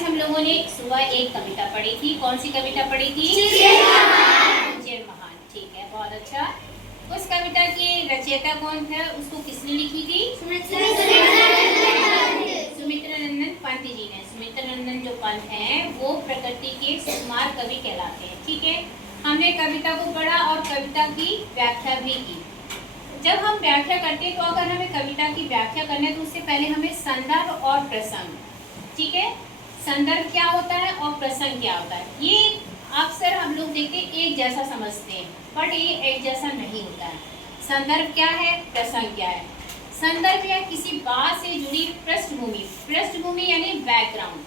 आज हम लोगों ने सुबह एक कविता पढ़ी थी। कौन सी कविता पढ़ी थी? चिरमहान। ठीक है, बहुत अच्छा। उस कविता के रचयिता कौन थे? उसको किसने लिखी थी? सुमित्रा नंदन पंत जी ने। सुमित्रा नंदन जो पंत हैं वो प्रकृति के सुकुमार कवि कहलाते हैं। ठीक है, हमने कविता को पढ़ा और कविता की व्याख्या भी की। जब हम व्याख्या करते हैं तो अगर हमें कविता की व्याख्या करनी है तो उससे पहले हमें संदर्भ और प्रसंग, ठीक है, संदर्भ क्या होता है और प्रसंग क्या होता है, ये अक्सर हम लोग देखते हैं एक जैसा समझते हैं, बट ये एक जैसा नहीं होता है। संदर्भ क्या है, प्रसंग क्या है? संदर्भ या किसी बात से जुड़ी पृष्ठभूमि, पृष्ठभूमि यानी बैकग्राउंड,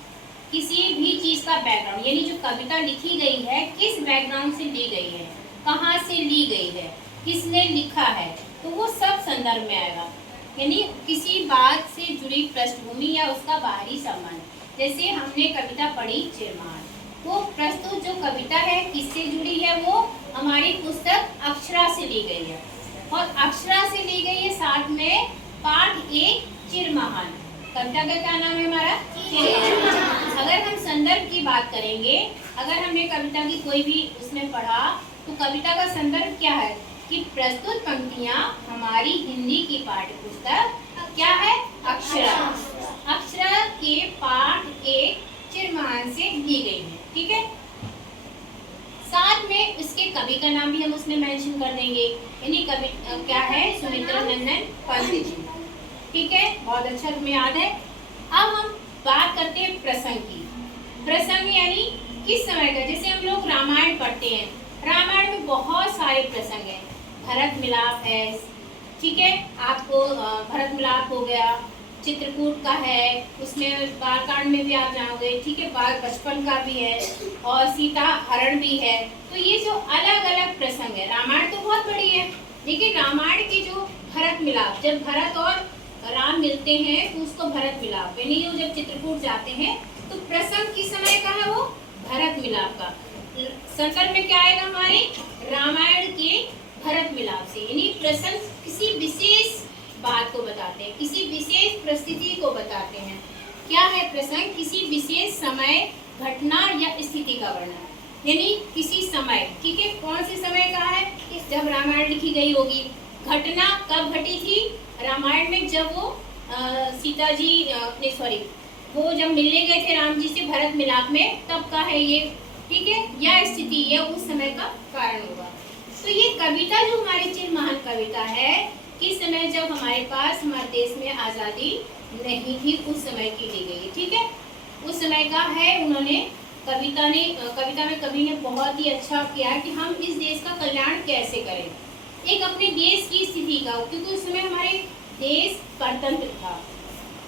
किसी भी चीज का बैकग्राउंड, यानी जो कविता लिखी गई है किस बैकग्राउंड से ली गई है, कहाँ से ली गई है, किसने लिखा है, तो वो सब संदर्भ में आएगा। यानी किसी बात से जुड़ी पृष्ठभूमि या उसका बाहरी संबंध। जैसे हमने कविता पढ़ी चिरमहान, वो प्रस्तुत जो कविता है किससे जुड़ी है? वो हमारी पुस्तक अक्षरा से ली गई है, और अक्षरा से ली गई है। साथ में पाठ एक चिरमहान, कविता का क्या नाम है हमारा? चिरमहान। अगर हम संदर्भ की बात करेंगे, अगर हमने कविता की कोई भी उसमें पढ़ा तो कविता का संदर्भ क्या है कि प्रस्तुत पंक्तियां हमारी हिंदी की पाठ्य पुस्तक क्या है? अक्षरा। अक्षरा के पाठ एक चिरमहान से ली गई है। ठीक है, साथ में उसके कवि का नाम भी हम उसमें मेंशन कर देंगे, यानी कवि क्या है? सुमित्रा नंदन पंत जी। ठीक है, बहुत अच्छा, तुम्हें याद है। अब हम बात करते हैं प्रसंग की। प्रसंग यानी किस समय का? जैसे हम लोग रामायण पढ़ते हैं, रामायण में बहुत सारे प्रसंग हैं। भरत मिलाप है, ठीक है, आपको भरत मिलाप हो गया, चित्रकूट का है, उसमें बालकांड में भी आप जाओगे, ठीक है, बाल बचपन का भी है, और सीता हरण भी है। तो ये जो अलग अलग प्रसंग है, रामायण तो बहुत बड़ी है, लेकिन रामायण की जो भरत मिलाप, जब भरत और राम मिलते हैं तो उसको भरत मिलाप, यानी जब चित्रकूट जाते हैं तो प्रसंग किस समय का है? वो भरत मिलाप का। संदर्भ में क्या आएगा हमारे? रामायण के भरत मिलाप से, यानी प्रसंग किसी विशेष बात को बताते हैं, किसी विशेष परिस्थिति को बताते हैं। क्या है प्रसंग? किसी विशेष समय, घटना या स्थिति का वर्णन, यानी किसी समय, ठीक है, कौन से समय का है? जब रामायण लिखी गई होगी। घटना कब घटी थी रामायण में? जब वो सीता जी वो जब मिलने गए थे राम जी से भरत मिलाप में, तब का है ये, ठीक है, या स्थिति या उस समय का कारण होगा। तो ये कविता जो हमारी चिरमहान कविता है, किस समय, जब हमारे पास हमारे देश में आज़ादी नहीं थी, उस समय की ली गई, ठीक है, उस समय का है। उन्होंने कविता में कवि ने बहुत ही अच्छा किया कि हम इस देश का कल्याण कैसे करें, एक अपने देश की स्थिति का, क्योंकि उस समय हमारे देश परतंत्र था,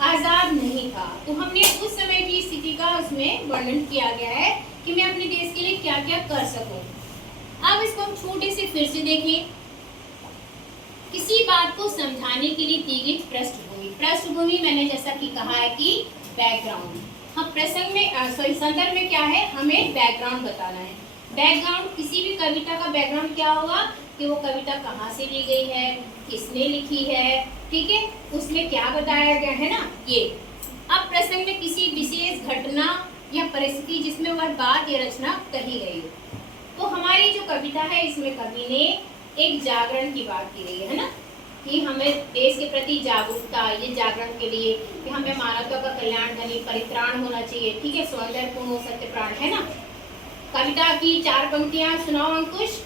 आज़ाद नहीं था, तो हमने उस समय की स्थिति का उसमें वर्णन किया गया है कि मैं अपने देश के लिए क्या क्या कर सकूं। अब इसको हम छोटे से फिर से देखें। किसी बात को समझाने के लिए दी गई पृष्ठभूमि, पृष्ठभूमि मैंने जैसा कि कहा है कि बैकग्राउंड। हम प्रसंग में संदर्भ में क्या है? हमें बैकग्राउंड बताना है। बैकग्राउंड, किसी भी कविता का बैकग्राउंड क्या होगा कि वो कविता कहाँ से ली गई है, किसने लिखी है, ठीक है, उसमें क्या बताया गया है ना, ये। अब प्रसंग में किसी विशेष घटना या परिस्थिति जिसमें वह बात या रचना कही गई हो। तो हमारी जो कविता है इसमें कवि ने एक जागरण की बात की गई है ना, कि हमें देश के प्रति जागरूकता, ये जागरण के लिए कि हमें मानवता का कल्याण धनी परित्राण होना चाहिए, ठीक है, सौंदर्यपूर्ण हो सत्य प्राण, है ना। कविता की 4 पंक्तियां सुनाओ अंकुश।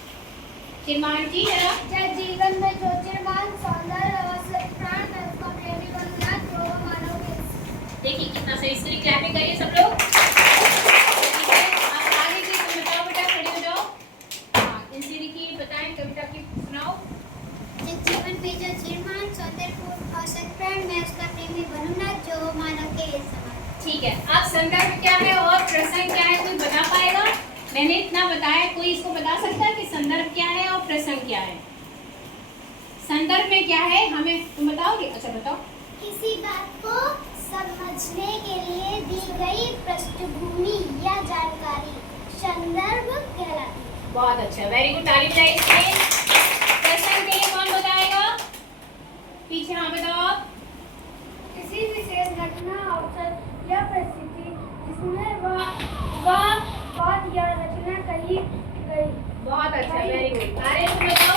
चिरमहान की जरा। जीवन में जो चिरमहान सौंदर्य और सत्य प्राण है उसका प्रेमी बनना जो मानव के। देखिए कितना सही, इसके लिए क्लैपिंग करिए सब लोग। आप आगे की बताओ बेटा, खड़े हो जाओ। हाँ, इनसे लिखिए, बताएं कविता की, सुनाओ। जीवन में जो चिरमहान सौंदर्यपूर्ण और सत्य प्राण में उसका प्रेमी बनना जो मानव के समान। ठीक है, अब संदर्भ क्या है और प्रसंग क्या है, कोई बता पाएगा? मैंने इतना बताया, कोई इसको बता सकता है कि संदर्भ क्या है और प्रसंग क्या है? संदर्भ में क्या है हमें तुम बताओगे? अच्छा बताओ। किसी बात को समझने के लिए दी गई पृष्ठभूमि या जानकारी संदर्भ कहलाती है। बहुत अच्छा, वेरी गुड, ताली बजाइए इसके। प्रसंग के लिए कौन बताएगा? पीछे हाँ बताओ। किसी विशेष घटना, अवसर या परिस्थिति जिसमें बहुत अच्छा, वेरी गुड। आर्यन तुम बताओ,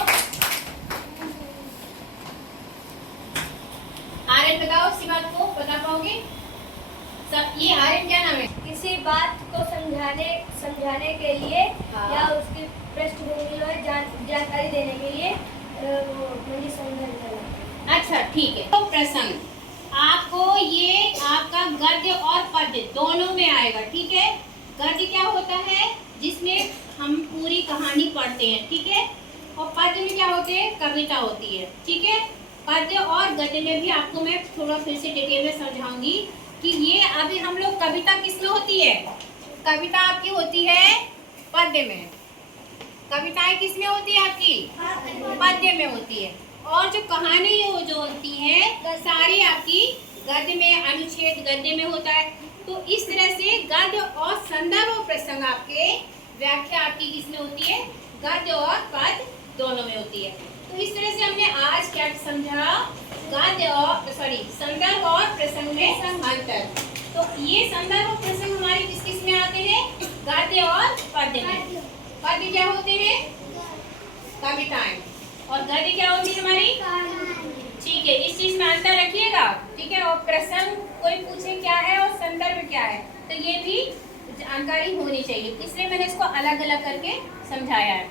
आर्यन बताओ इसी बात को बता पाओगे? सब ये आर्यन क्या नाम है? किसी बात को समझाने के लिए हाँ। या उसकी पृष्ठभूमि में जानकारी देने के लिए वो म्हणजे संदर्भ कहलाते हैं। अच्छा ठीक है। तो प्रसंग आपको ये आपका गद्य और पद्य दोनों में आएगा, ठीक है। गद्य क्या होता है जिसमें हम पूरी कहानी पढ़ते हैं, ठीक है, और पद्य में क्या होते हैं, कविता होती है, ठीक है। पद्य और गद्य में भी आपको मैं थोड़ा फिर से डिटेल में समझाऊंगी कि ये अभी हम लोग कविता किसमें होती है, कविता आपकी होती है पद्य में, कविताएं किसमें होती है आपकी, पद्य में होती है। और जो कहानी जो होती है सारी आपकी गद्य में, अनुच्छेद गद्य में होता है। तो इस तरह से गद्य और संदर्भ और प्रसंग आपके व्याख्या आपकी किसमें होती है, गद्य और पद दोनों में होती है। तो इस तरह से हमने आज क्या समझा, गद्य और संदर्भ और प्रसंग में अंतर। तो ये संदर्भ और प्रसंग हमारे किस किस में आते हैं, गद्य और पद्य में। पद्य क्या होते हैं, कविताएं, और गद्य क्या होती है हमारी, ठीक है। इस चीज में अंतर रखिएगा, ठीक है। और प्रसंग कोई पूछे क्या है और संदर्भ क्या है, तो ये भी जानकारी होनी चाहिए, इसलिए मैंने इसको अलग अलग करके समझाया है।